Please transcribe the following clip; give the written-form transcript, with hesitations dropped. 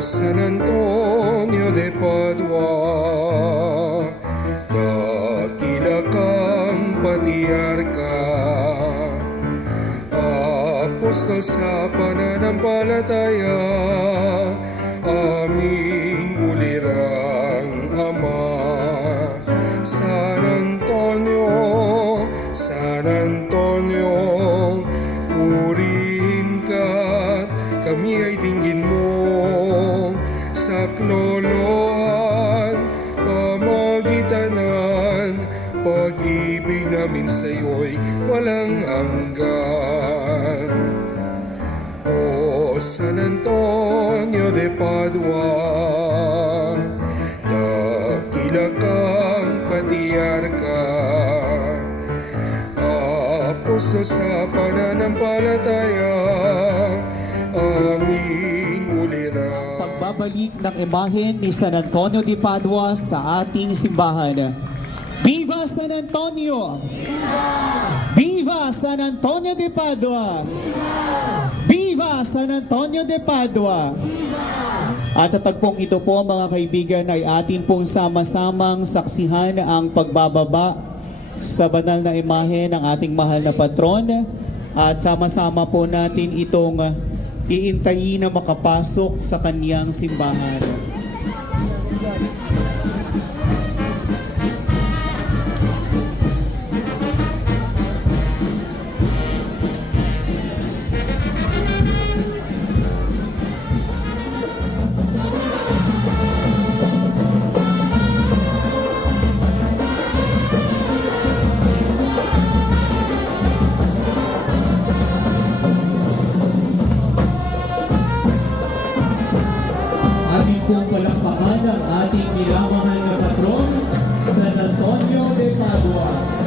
San Antonio de Padua, dakila kang patriarka, apostol sa pananampalataya, aming ulirang Ama. San Antonio, purihin ka't kami ay dinggin mo sa klolohan, pamagitanan, pag-ibig namin sa'yo'y walang hanggan. O San Antonio de Padua, dakila kang patriarka, apostol sa pananampalataya, aming ulirang. Pagbabalik ng imahen ni San Antonio de Padua sa ating simbahan. Viva San Antonio! Viva San Antonio de Padua! Viva San Antonio de Padua! At sa tagpong ito po mga kaibigan ay atin pong sama-samang saksihan ang pagbababa sa banal na imahe ng ating mahal na patron at sama-sama po natin itong iintayin na makapasok sa kaniyang simbahan. Kung palakpakan ang ating minamahal na patron, San Antonio de Padua.